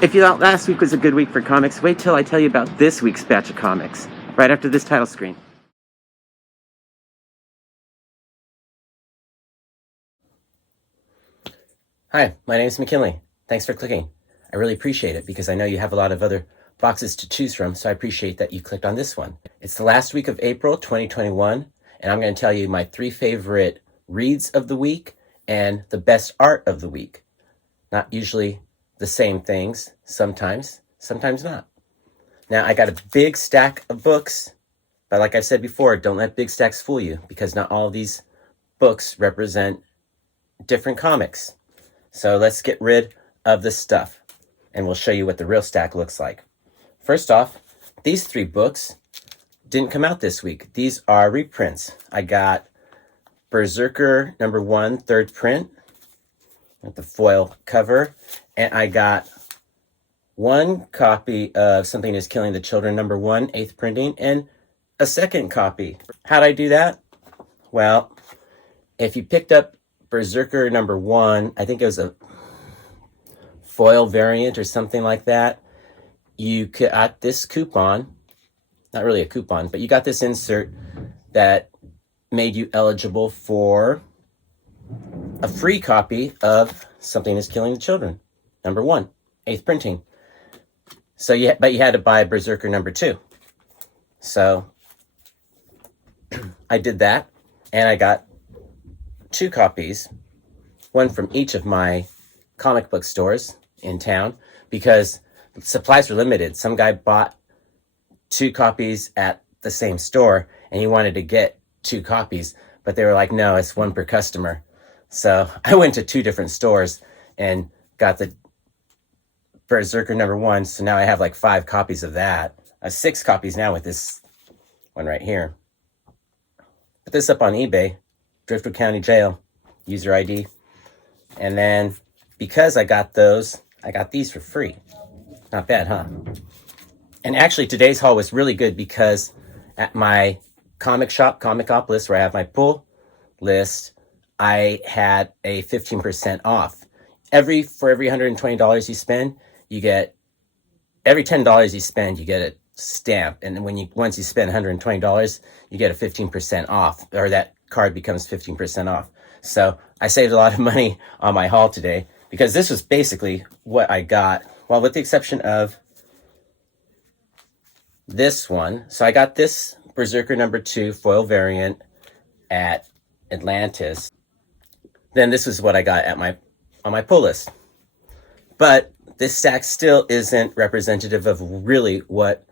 If you thought last week was a good week for comics, wait till I tell you about this week's batch of comics, right after this title screen. Hi, my name is McKinley. Thanks for clicking. I really appreciate it because I know you have a lot of other boxes to choose from, so I appreciate that you clicked on this one. It's the last week of April 2021, and I'm going to tell you my 3 favorite reads of the week and the best art of the week. Not usually the same things, sometimes not. Now, I got a big stack of books, but like I've said before, don't let big stacks fool you because not all of these books represent different comics. So let's get rid of the stuff, and we'll show you what the real stack looks like. First off, these 3 books didn't come out this week. These are reprints. I got Berserker #1, 3rd print, with the foil cover, and I got 1 copy of Something is Killing the Children #1, 8th printing, and a 2nd copy. How'd I do that? Well, if you picked up Berserker #1, I think it was a foil variant or something like that, you got this coupon, not really a coupon, but you got this insert that made you eligible for a free copy of Something is Killing the Children #1, 8th printing. So but you had to buy Berserker #2. So I did that, and I got 2 copies, one from each of my comic book stores in town, because supplies were limited. Some guy bought 2 copies at the same store, and he wanted to get 2 copies, but they were like, no, it's 1 per customer. So I went to 2 different stores and got the Berserker #1, so now I have like 5 copies of that. 6 copies now with this one right here. Put this up on eBay, Driftwood County Jail, user ID. And then, because I got those, I got these for free. Not bad, huh? And actually, today's haul was really good because at my comic shop, Comicopolis, where I have my pull list, I had a 15% off. For every $120 you spend, you get, every $10 you spend, you get a stamp. And then once you spend $120, you get a 15% off, or that card becomes 15% off. So I saved a lot of money on my haul today because this was basically what I got. Well, with the exception of this one. So I got this Berserker #2 foil variant at Atlantis. Then this is what I got on my pull list. But this stack still isn't representative of really what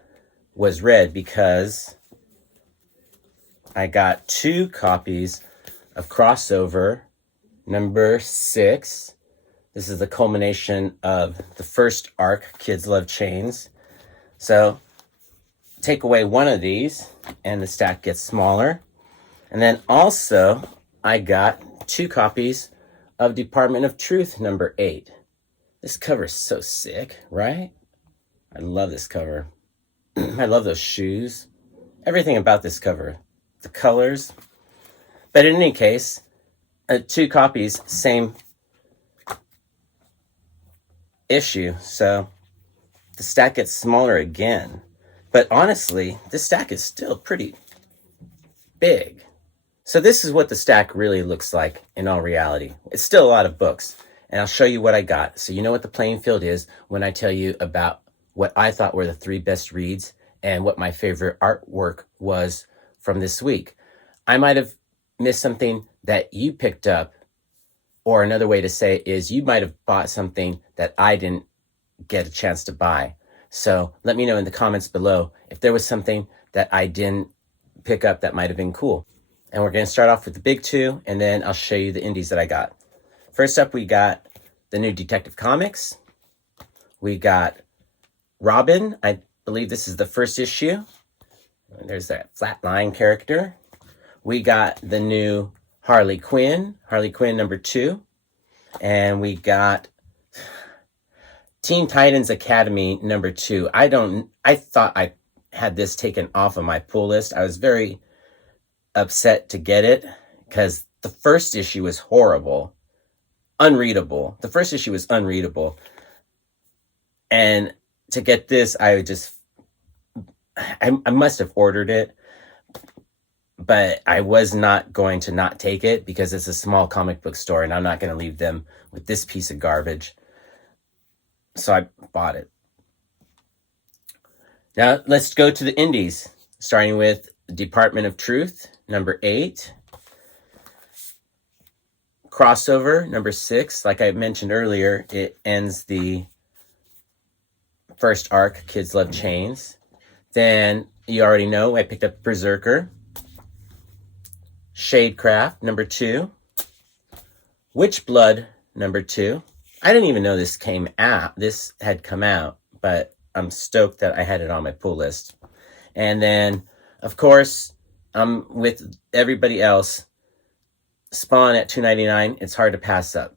was read, because I got 2 copies of Crossover #6. This is the culmination of the first arc, Kids Love Chains. So take away 1 of these and the stack gets smaller. And then also I got 2 copies of Department of Truth #8. This cover is so sick, right? I love this cover. I love those shoes. Everything about this cover. The colors. But in any case, 2 copies, same issue. So the stack gets smaller again. But honestly, this stack is still pretty big. So this is what the stack really looks like in all reality. It's still a lot of books. And I'll show you what I got, so you know what the playing field is when I tell you about what I thought were the 3 best reads and what my favorite artwork was from this week. I might have missed something that you picked up, or another way to say it is you might have bought something that I didn't get a chance to buy. So let me know in the comments below if there was something that I didn't pick up that might have been cool. And we're going to start off with the big 2, and then I'll show you the indies that I got. First up, we got the new Detective Comics. We got Robin. I believe this is the first issue. There's that Flatline character. We got the new Harley Quinn #2. And we got Teen Titans Academy #2. I thought I had this taken off of my pull list. I was very upset to get it because the first issue was horrible. Unreadable. The first issue was unreadable. And to get this, I must have ordered it, but I was not going to not take it because it's a small comic book store and I'm not going to leave them with this piece of garbage. So I bought it. Now let's go to the indies, starting with Department of Truth, number 8. Crossover, number 6. Like I mentioned earlier, it ends the first arc, Kids Love Chains. Then, you already know, I picked up Berserker. Shadecraft, number 2. Witchblood, number 2. I didn't even know this had come out, but I'm stoked that I had it on my pull list. And then, of course, I'm with everybody else. Spawn at $2.99. It's hard to pass up.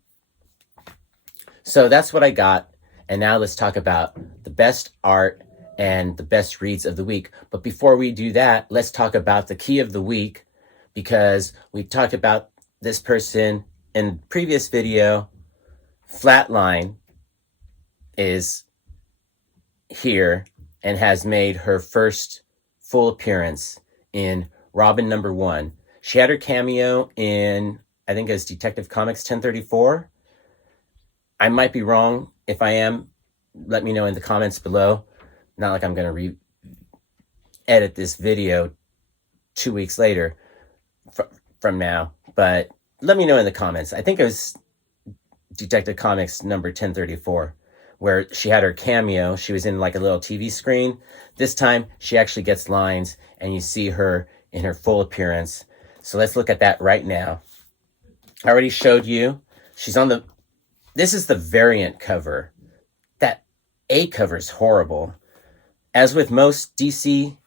So that's what I got. And now let's talk about the best art and the best reads of the week. But before we do that, let's talk about the key of the week, because we talked about this person in the previous video. Flatline is here and has made her first full appearance in Robin number 1. She had her cameo in, I think it was Detective Comics 1034. I might be wrong. If I am, let me know in the comments below. Not like I'm going to re-edit this video 2 weeks later from now, but let me know in the comments. I think it was Detective Comics number 1034, where she had her cameo. She was in like a little TV screen. This time, she actually gets lines, and you see her in her full appearance. So let's look at that right now. I already showed you. She's on the... This is the variant cover. That A cover is horrible. As with most DC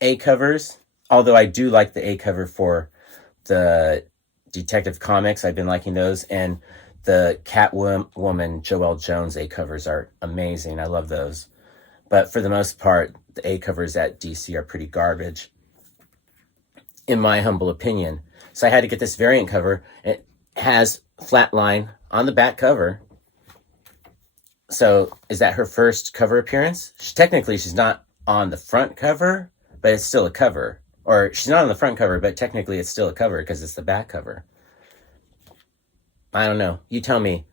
A covers, although I do like the A cover for the Detective Comics, I've been liking those, and the Catwoman Joelle Jones A covers are amazing. I love those. But for the most part, the A covers at DC are pretty garbage, in my humble opinion. So I had to get this variant cover. It has Flatline on the back cover. So is that her first cover appearance? Technically, she's not on the front cover, but it's still a cover. Or she's not on the front cover, but technically it's still a cover because it's the back cover. I don't know. You tell me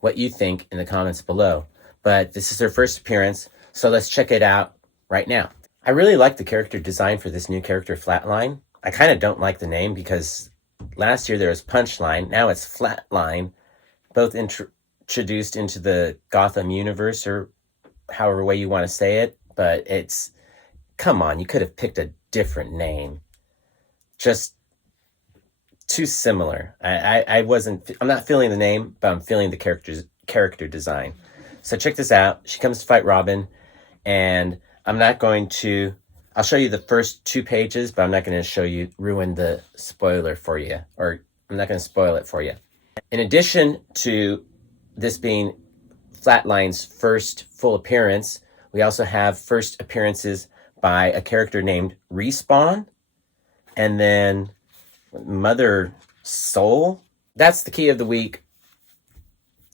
what you think in the comments below. But this is her first appearance, so let's check it out right now. I really like the character design for this new character, Flatline. I kind of don't like the name because last year there was Punchline. Now it's Flatline. Both introduced into the Gotham universe, or however way you want to say it. But it's... Come on, you could have picked a different name. Just too similar. I'm not feeling the name, but I'm feeling the character design. So check this out. She comes to fight Robin, and I'm not going to... I'll show you the first 2 pages, but I'm not going to ruin the spoiler for you, or I'm not going to spoil it for you. In addition to this being Flatline's first full appearance, we also have first appearances by a character named Respawn, and then Mother Soul. That's the key of the week.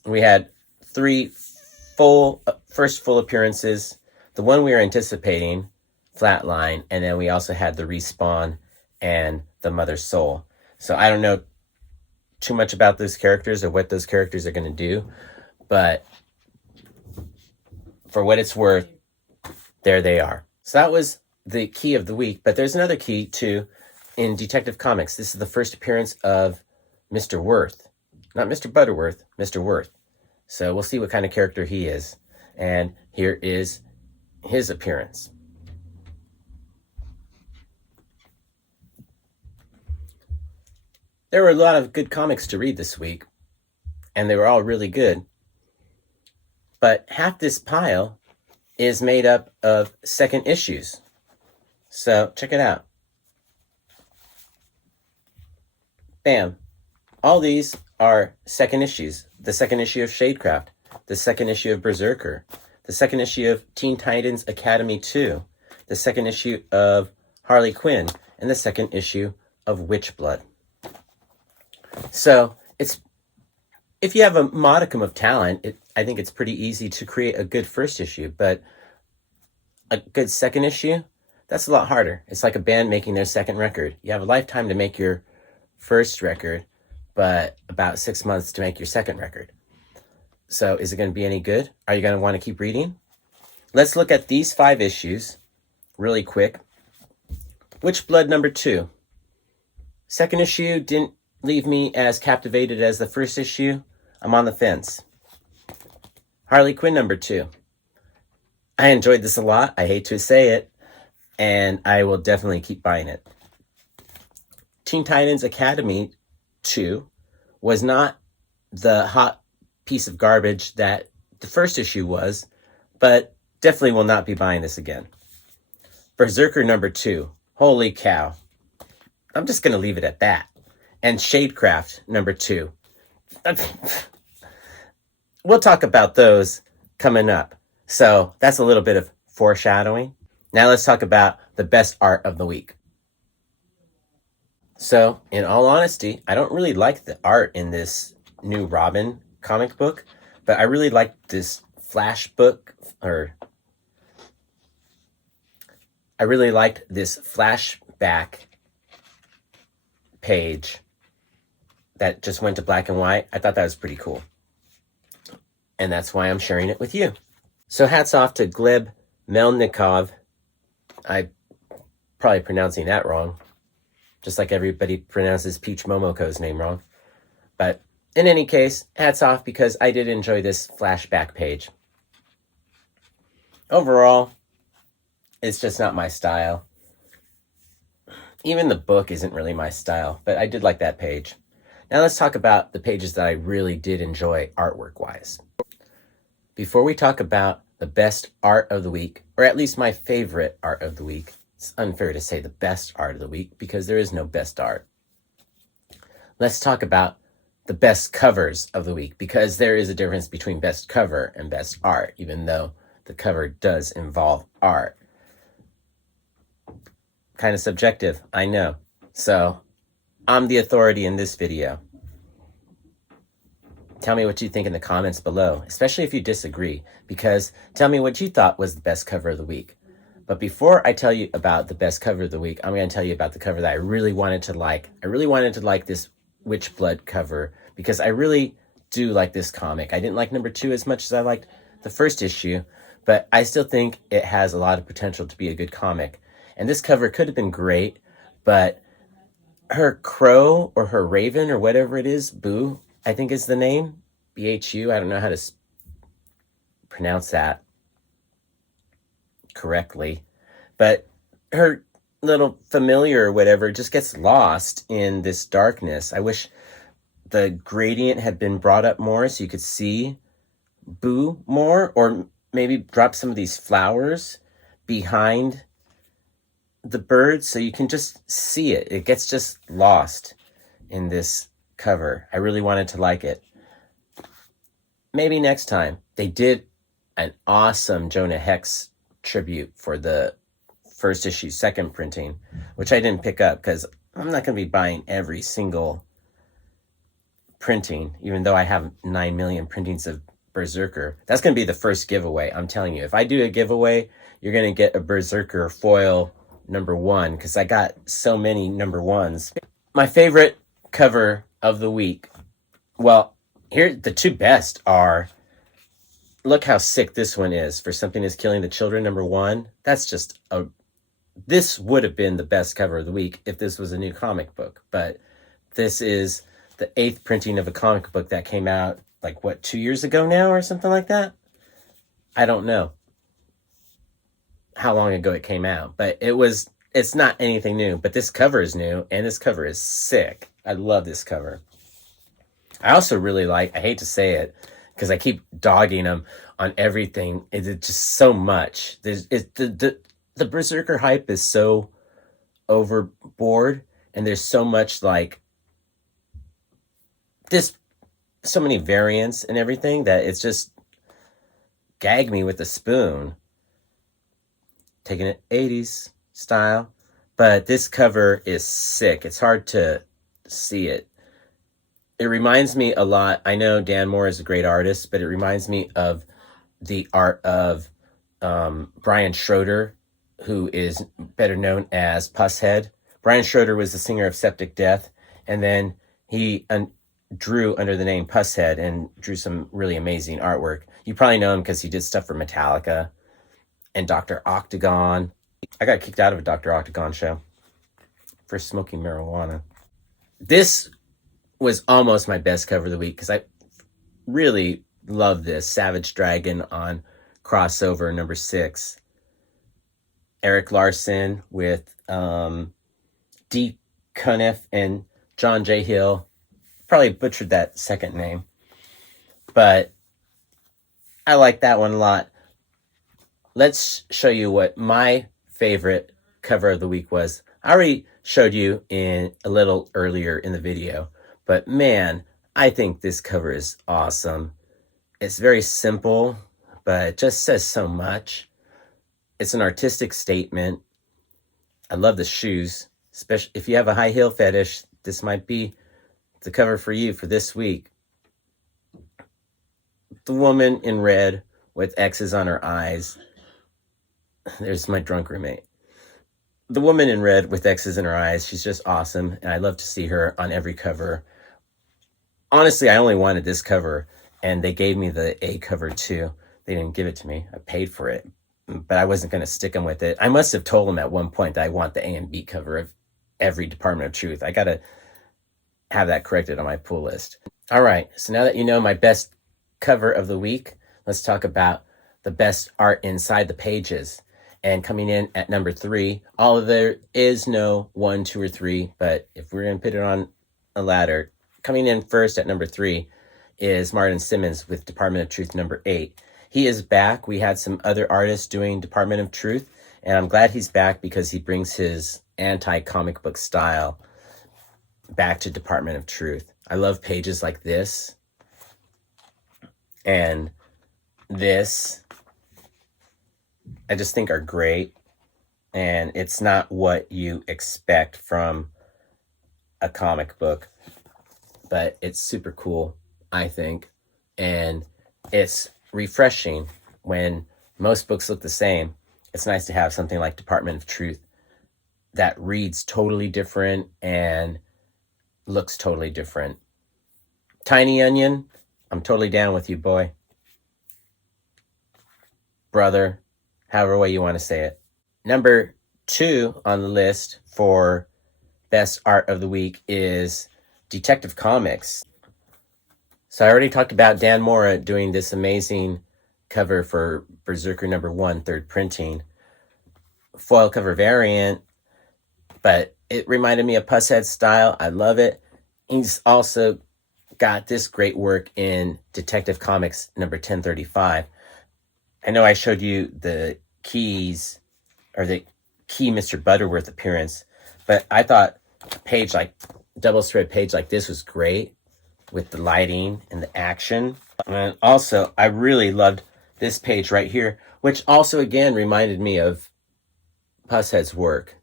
We had 3 first full appearances. The one we were anticipating, Flatline, and then we also had the Respawn and the Mother Soul. So I don't know too much about those characters or what those characters are going to do, but for what it's worth, there they are. So that was the key of the week, but there's another key too in Detective Comics. This is the first appearance of Mr. Worth. Not Mr. Butterworth, Mr. Worth. So we'll see what kind of character he is. And here is his appearance. There were a lot of good comics to read this week, and they were all really good. But half this pile is made up of second issues. So check it out. Bam. All these are second issues. The second issue of Shadecraft, the second issue of Berserker, the second issue of Teen Titans Academy 2, the second issue of Harley Quinn, and the second issue of Witchblood. So it's if you have a modicum of talent, I think it's pretty easy to create a good first issue, but a good second issue, that's a lot harder. It's like a band making their second record. You have a lifetime to make your first record, but about 6 months to make your second record. So is it going to be any good? Are you going to want to keep reading? Let's look at these 5 issues really quick. Witchblood number 2. Second issue didn't leave me as captivated as the first issue. I'm on the fence. Harley Quinn number 2. I enjoyed this a lot. I hate to say it. And I will definitely keep buying it. Teen Titans Academy 2 was not the hot piece of garbage that the first issue was, but definitely will not be buying this again. Berserker number 2. Holy cow. I'm just going to leave it at that. And Shadecraft number 2. We'll talk about those coming up. So that's a little bit of foreshadowing. Now let's talk about the best art of the week. So, in all honesty, I don't really like the art in this new Robin comic book, but I really like this Flash book, I really liked this flashback page that just went to black and white. I thought that was pretty cool. And that's why I'm sharing it with you. So hats off to Gleb Melnikov. I'm probably pronouncing that wrong. Just like everybody pronounces Peach Momoko's name wrong. But in any case, hats off because I did enjoy this flashback page. Overall, it's just not my style. Even the book isn't really my style, but I did like that page. Now let's talk about the pages that I really did enjoy artwork-wise. Before we talk about the best art of the week, or at least my favorite art of the week, it's unfair to say the best art of the week because there is no best art. Let's talk about the best covers of the week because there is a difference between best cover and best art, even though the cover does involve art. Kind of subjective, I know. So I'm the authority in this video. Tell me what you think in the comments below, especially if you disagree, because tell me what you thought was the best cover of the week. But before I tell you about the best cover of the week, I'm going to tell you about the cover that I really wanted to like. I really wanted to like this Witchblood cover because I really do like this comic. I didn't like number 2 as much as I liked the first issue, but I still think it has a lot of potential to be a good comic. And this cover could have been great, but her crow or her raven or whatever it is, Boo, I think is the name, B-H-U, I don't know how to pronounce that correctly, but her little familiar or whatever just gets lost in this darkness. I wish the gradient had been brought up more so you could see Boo more, or maybe drop some of these flowers behind the bird so you can just see it. It gets just lost in this cover. I really wanted to like it. Maybe next time. They did an awesome Jonah Hex tribute for the first issue, second printing, which I didn't pick up because I'm not going to be buying every single printing, even though I have 9 million printings of Berserker. That's going to be the first giveaway. I'm telling you, if I do a giveaway, you're going to get a Berserker foil number 1 because I got so many number 1s. My favorite cover of the week. Well, here the 2 best are, look how sick this one is. For Something is Killing the Children, number 1. That's just this would have been the best cover of the week if this was a new comic book. But this is the 8th printing of a comic book that came out, like, what, 2 years ago now or something like that? I don't know how long ago it came out. But it's not anything new. But this cover is new, and this cover is sick. I love this cover. I also really like, I hate to say it, because I keep dogging them on everything. It's just so much. The Berserker hype is so overboard, and there's so much, like, so many variants and everything that it's just gag me with a spoon. Taking it 80s style. But this cover is sick. It's hard to see it. It reminds me a lot. I know Dan Moore is a great artist, but it reminds me of the art of Brian Schroeder, who is better known as Pusshead. Brian Schroeder was the singer of Septic Death, and then he drew under the name Pusshead and drew some really amazing artwork. You probably know him because he did stuff for Metallica and Dr. Octagon. I got kicked out of a Dr. Octagon show for smoking marijuana. This was almost my best cover of the week because I really love this. Savage Dragon on crossover number 6. Eric Larson with Dee Cunniffe and John J. Hill. Probably butchered that second name, but I like that one a lot. Let's show you what my favorite cover of the week was. I already showed you in a little earlier in the video, but man, I think this cover is awesome. It's very simple, but it just says so much. It's an artistic statement. I love the shoes, especially if you have a high heel fetish. This might be the cover for you for this week. The woman in red with X's on her eyes. There's my drunk roommate. The woman in red with X's in her eyes. She's just awesome, and I love to see her on every cover. Honestly, I only wanted this cover, and they gave me the A cover too. They didn't give it to me. I paid for it, but I wasn't going to stick them with it. I must have told them at one point that I want the A and B cover of every Department of Truth. I got to have that corrected on my pull list. All right, so now that you know my best cover of the week, let's talk about the best art inside the pages. And coming in at number 3, although there is no 1, 2, or 3, but if we're going to put it on a ladder, coming in first at number 3 is Martin Simmons with Department of Truth number 8. He is back. We had some other artists doing Department of Truth, and I'm glad he's back because he brings his anti-comic book style back to Department of Truth. I love pages like this and this. I just think are great, and it's not what you expect from a comic book, but it's super cool, I think, and it's refreshing when most books look the same. It's nice to have something like Department of Truth that reads totally different and looks totally different. Tiny Onion, I'm totally down with you, boy. Brother, however way you want to say it. Number 2 on the list for best art of the week is Detective Comics. So I already talked about Dan Mora doing this amazing cover for Berserker number 1, third printing. Foil cover variant, but it reminded me of Pusshead style. I love it. He's also got this great work in Detective Comics number 1035. I know I showed you the keys, or the key Mr. Butterworth appearance, but I thought a page like, double spread page like this was great with the lighting and the action. And also, I really loved this page right here, which also again reminded me of Pusshead's work.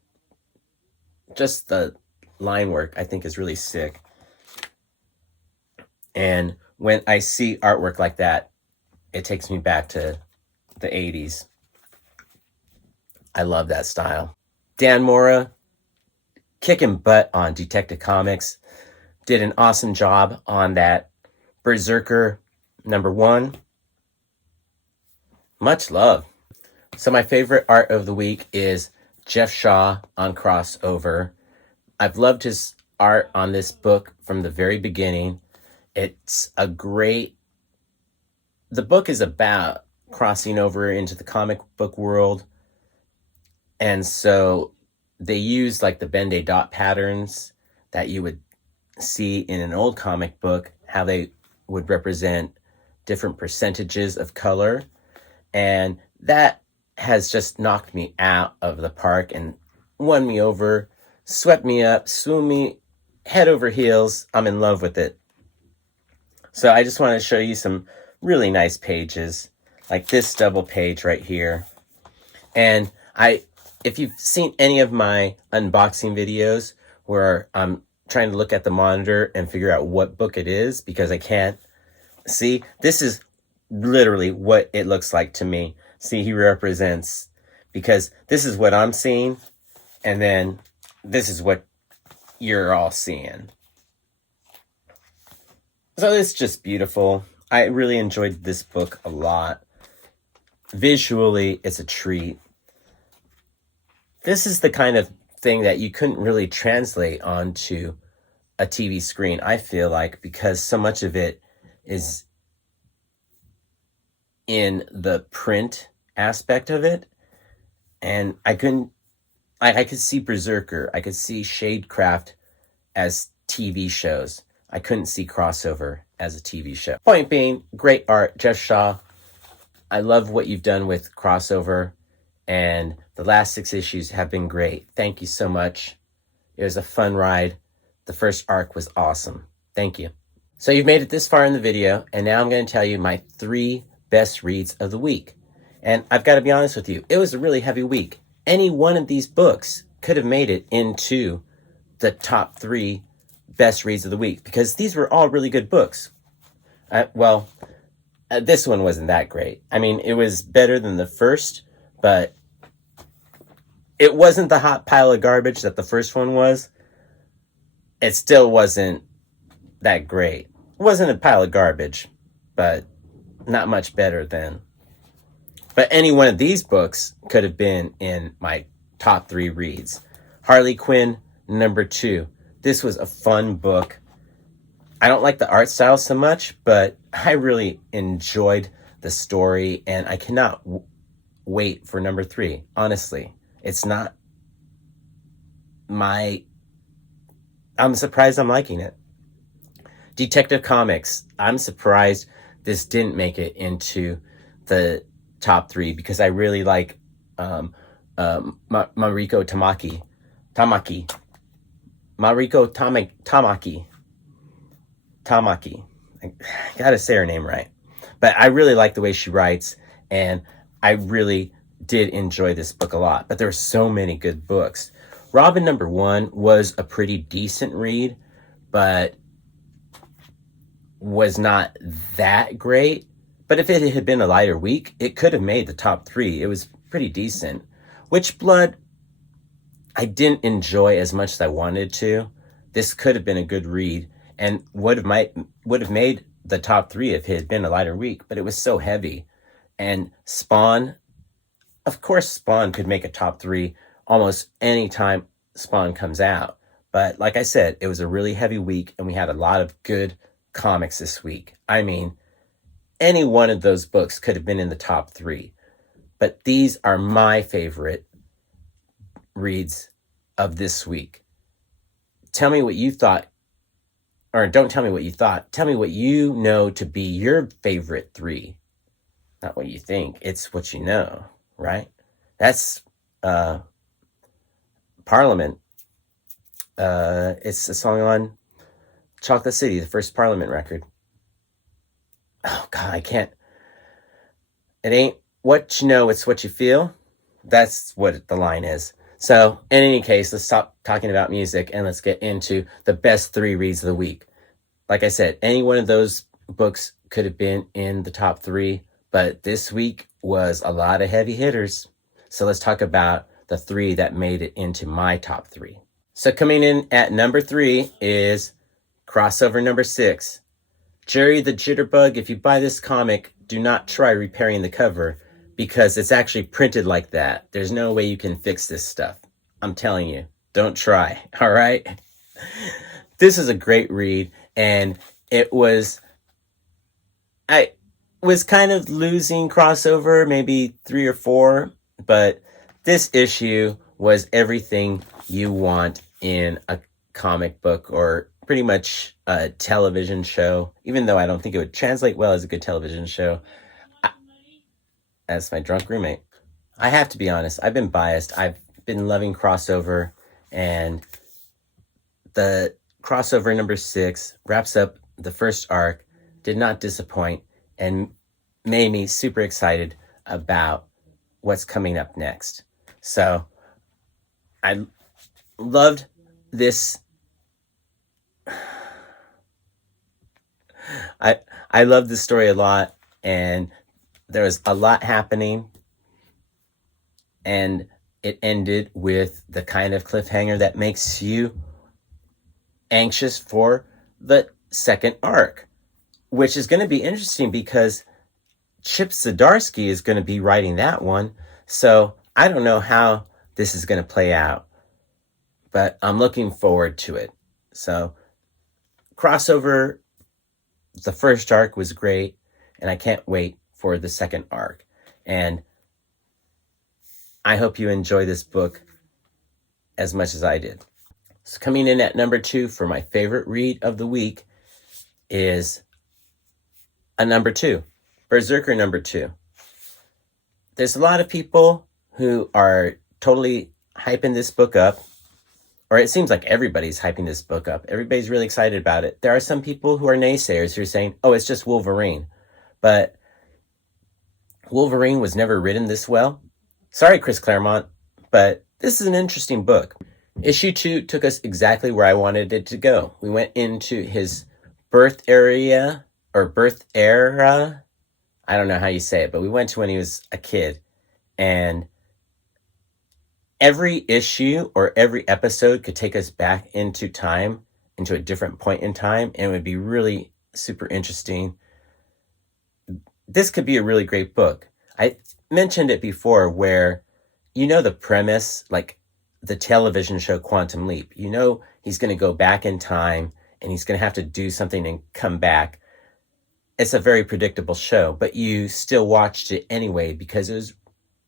Just the line work I think is really sick. And when I see artwork like that, it takes me back to the 80s. I love that style. Dan Mora, kicking butt on Detective Comics, did an awesome job on that Berserker number 1. Much love. So my favorite art of the week is Jeff Shaw on crossover. I've loved his art on this book from the very beginning. It's a great... The book is about crossing over into the comic book world. And so they use like the Ben-Day dot patterns that you would see in an old comic book, how they would represent different percentages of color. And that has just knocked me out of the park and won me over, swept me up, swooned me head over heels. I'm in love with it. So I just want to show you some really nice pages, like this double page right here. And if you've seen any of my unboxing videos where I'm trying to look at the monitor and figure out what book it is because I can't see. This is literally what it looks like to me. See, he represents, because this is what I'm seeing, and then this is what you're all seeing. So it's just beautiful. I really enjoyed this book a lot. Visually, it's a treat. This is the kind of thing that you couldn't really translate onto a TV screen, I feel like, because so much of it is in the print aspect of it. And I could see Berserker, I could see Shadecraft as TV shows. I couldn't see Crossover as a TV show. Point being, great art, Jeff Shaw. I love what you've done with Crossover, and the last 6 issues have been great. Thank you so much. It was a fun ride. The first arc was awesome. Thank you. So you've made it this far in the video, and now I'm going to tell you my 3 best reads of the week. And I've got to be honest with you, it was a really heavy week. Any one of these books could have made it into the top 3 best reads of the week, because these were all really good books. This one wasn't that great. I mean, it was better than the first, but it wasn't the hot pile of garbage that the first one was. It still wasn't that great. It wasn't a pile of garbage, but not much better than. But any one of these books could have been in my top 3 reads. Harley Quinn, number 2. This was a fun book. I don't like the art style so much, but I really enjoyed the story, and I cannot wait for number 3. Honestly, it's not my... I'm surprised I'm liking it. Detective Comics. I'm surprised this didn't make it into the top 3, because I really like Mariko Tamaki. I gotta say her name right. But I really like the way she writes, and I really did enjoy this book a lot. But there were so many good books. Robin number 1 was a pretty decent read, but was not that great. But if it had been a lighter week, it could have made the top 3. It was pretty decent. Witchblood, I didn't enjoy as much as I wanted to. This could have been a good read, and would have made the top 3 if it had been a lighter week, but it was so heavy. And Spawn, of course Spawn could make a top 3 almost any time Spawn comes out. But like I said, it was a really heavy week, and we had a lot of good comics this week. I mean, any one of those books could have been in the top 3. But these are my favorite reads of this week. Tell me what you thought, or don't tell me what you thought. Tell me what you know to be your favorite 3. Not what you think, it's what you know, right? That's Parliament. It's a song on Chocolate City, the first Parliament record. Oh, God, I can't. It ain't what you know, it's what you feel. That's what the line is. So, in any case, let's stop talking about music and let's get into the best 3 reads of the week. Like I said, any one of those books could have been in the top 3, but this week was a lot of heavy hitters. So let's talk about the 3 that made it into my top 3. So coming in at number 3 is Crossover number 6. Jerry the Jitterbug, if you buy this comic, do not try repairing the cover, because it's actually printed like that. There's no way you can fix this stuff. I'm telling you, don't try, all right? This is a great read, and I was kind of losing Crossover, maybe 3 or 4, but this issue was everything you want in a comic book, or pretty much a television show, even though I don't think it would translate well as a good television show. That's my drunk roommate. I have to be honest, I've been biased. I've been loving Crossover, and the Crossover number 6 wraps up the first arc, did not disappoint, and made me super excited about what's coming up next. So I loved this I I love this story a lot, and there was a lot happening, and it ended with the kind of cliffhanger that makes you anxious for the second arc, which is going to be interesting because Chip Zdarsky is going to be writing that one. So I don't know how this is going to play out, but I'm looking forward to it. So crossover, the first arc was great, and I can't wait for the second arc. And I hope you enjoy this book as much as I did. So coming in at number 2 for my favorite read of the week is a number 2, Berserker number 2. There's a lot of people who are totally hyping this book up, or it seems like everybody's hyping this book up. Everybody's really excited about it. There are some people who are naysayers who are saying, oh, it's just Wolverine. But Wolverine was never written this well. Sorry, Chris Claremont, but this is an interesting book. Issue 2 took us exactly where I wanted it to go. We went into his birth area, or birth era. I don't know how you say it, but we went to when he was a kid. And every issue or every episode could take us back into time, into a different point in time, and it would be really super interesting. This could be a really great book. I mentioned it before where, you know, the premise, like the television show Quantum Leap, you know, he's going to go back in time and he's going to have to do something and come back. It's a very predictable show, but you still watched it anyway because it was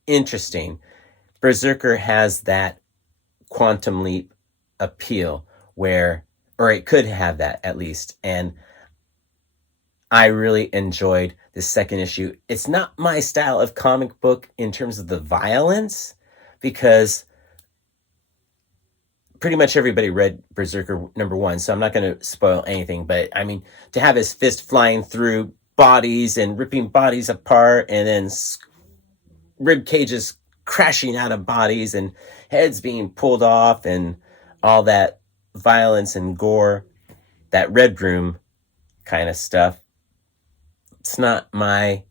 interesting. Berserker has that Quantum Leap appeal where, or it could have that at least. And I really enjoyed the second issue. It's not my style of comic book in terms of the violence, because pretty much everybody read Berserker number 1, so I'm not going to spoil anything. But I mean, to have his fist flying through bodies and ripping bodies apart, and then rib cages crashing out of bodies and heads being pulled off, and all that violence and gore, that Red Room kind of stuff. It's not my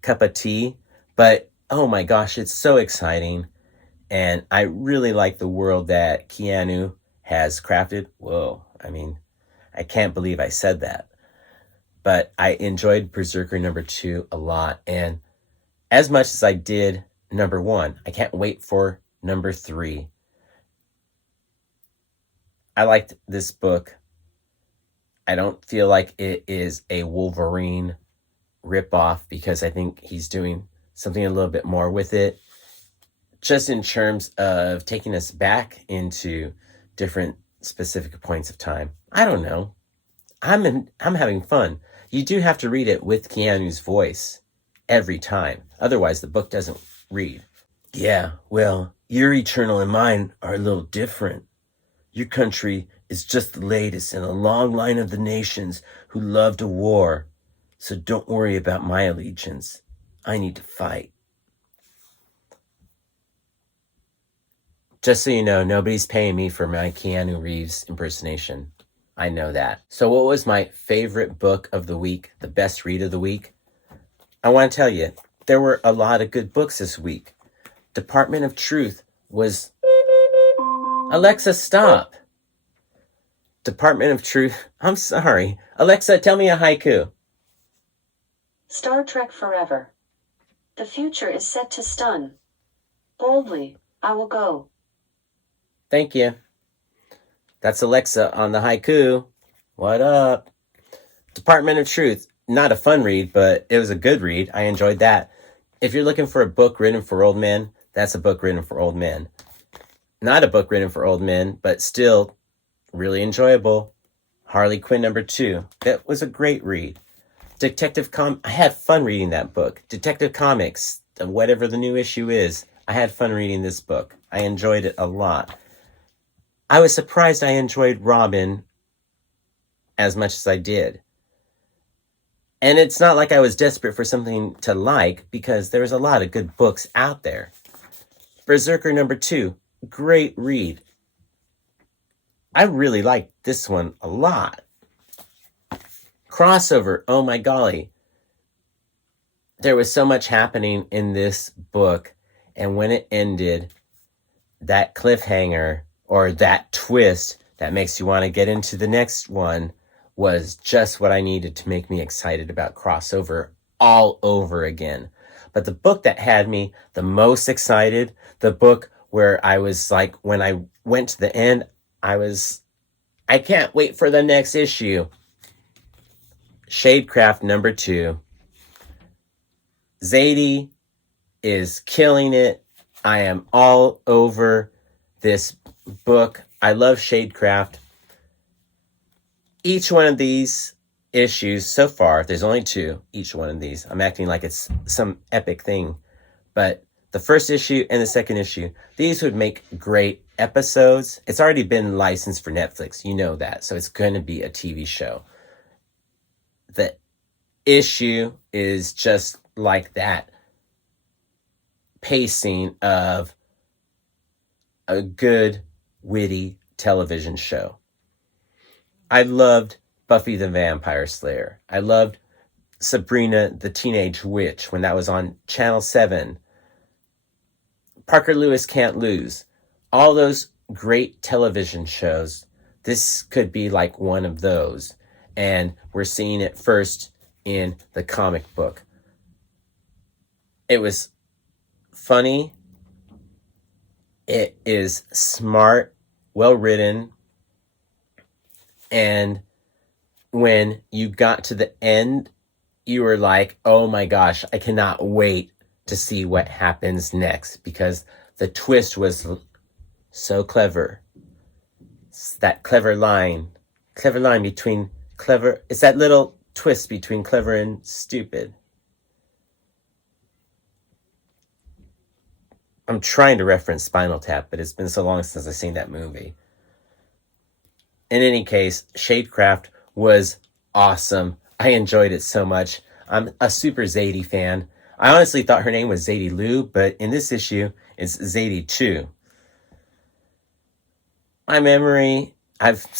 cup of tea, but oh my gosh, it's so exciting. And I really like the world that Keanu has crafted. Whoa, I mean, I can't believe I said that. But I enjoyed Berserker number 2 a lot. And as much as I did number 1, I can't wait for number 3. I liked this book. I don't feel like it is a Wolverine ripoff, because I think he's doing something a little bit more with it, just in terms of taking us back into different specific points of time. I don't know. I'm having fun. You do have to read it with Keanu's voice every time. Otherwise, the book doesn't read. Yeah, well, your Eternal and mine are a little different. Your country is just the latest in a long line of the nations who loved a war. So don't worry about my allegiance. I need to fight. Just so you know, nobody's paying me for my Keanu Reeves impersonation. I know that. So what was my favorite book of the week, the best read of the week? I want to tell you, there were a lot of good books this week. Department of Truth was... Alexa, stop. Department of Truth... I'm sorry. Alexa, tell me a haiku. Star Trek Forever. The future is set to stun. Boldly, I will go. Thank you. That's Alexa on the haiku. What up? Department of Truth. Not a fun read, but it was a good read. I enjoyed that. If you're looking for a book written for old men, that's a book written for old men. Not a book written for old men, but still really enjoyable. Harley Quinn number 2. That was a great read. I had fun reading that book. Detective Comics, whatever the new issue is, I had fun reading this book. I enjoyed it a lot. I was surprised I enjoyed Robin as much as I did. And it's not like I was desperate for something to like, because there's a lot of good books out there. Berserker number 2, great read. I really liked this one a lot. Crossover, oh my golly. There was so much happening in this book, and when it ended, that cliffhanger or that twist that makes you want to get into the next one was just what I needed to make me excited about crossover all over again. But the book that had me the most excited, the book where I was like, when I went to the end, I can't wait for the next issue. Shadecraft number 2. Zadie is killing it. I am all over this book. I love Shadecraft. Each one of these issues so far, there's only 2, each one of these. I'm acting like it's some epic thing. But the first issue and the second issue, these would make great episodes. It's already been licensed for Netflix. You know that. So it's going to be a TV show. The issue is just like that pacing of a good, witty television show. I loved Buffy the Vampire Slayer. I loved Sabrina the Teenage Witch when that was on Channel 7. Parker Lewis Can't Lose. All those great television shows. This could be like one of those. And we're seeing it first in the comic book. It was funny. It is smart, well written. And when you got to the end, you were like, oh my gosh, I cannot wait to see what happens next, because the twist was so clever. It's that clever line between clever. It's that little twist between clever and stupid. I'm trying to reference Spinal Tap, but it's been so long since I've seen that movie. In any case, Shadecraft was awesome. I enjoyed it so much. I'm a super Zadie fan. I honestly thought her name was Zadie Lou, but in this issue, it's Zadie 2. My memory, it's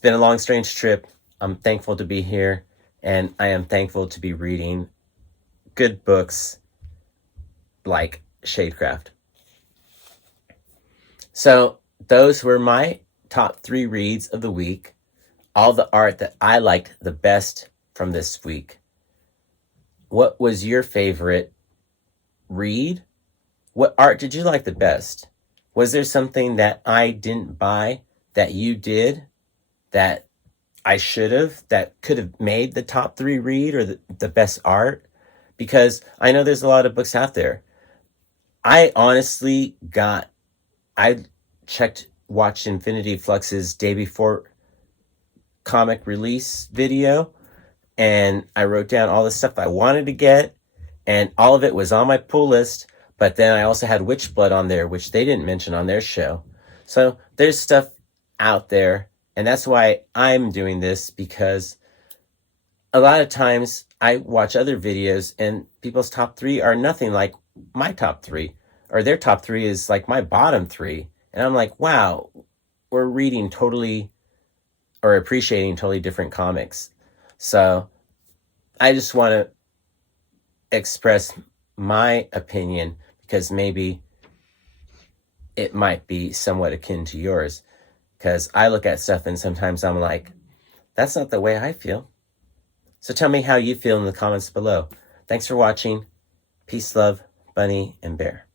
been a long, strange trip. I'm thankful to be here, and I am thankful to be reading good books like Shadecraft. So those were my top 3 reads of the week. All the art that I liked the best from this week. What was your favorite read? What art did you like the best? Was there something that I didn't buy that you did that I should have, that could have made the top 3 read or the best art? Because I know there's a lot of books out there. I watched Infinity Flux's day before comic release video, and I wrote down all the stuff I wanted to get, and all of it was on my pull list. But then I also had Witchblood on there, which they didn't mention on their show. So there's stuff out there, and that's why I'm doing this, because a lot of times I watch other videos and people's top 3 are nothing like my top 3, or their top 3 is like my bottom 3. And I'm like, wow, we're reading totally or appreciating totally different comics. So I just want to express my opinion, because maybe it might be somewhat akin to yours. Because I look at stuff and sometimes I'm like, that's not the way I feel. So tell me how you feel in the comments below. Thanks for watching. Peace, love, Bunny, and Bear.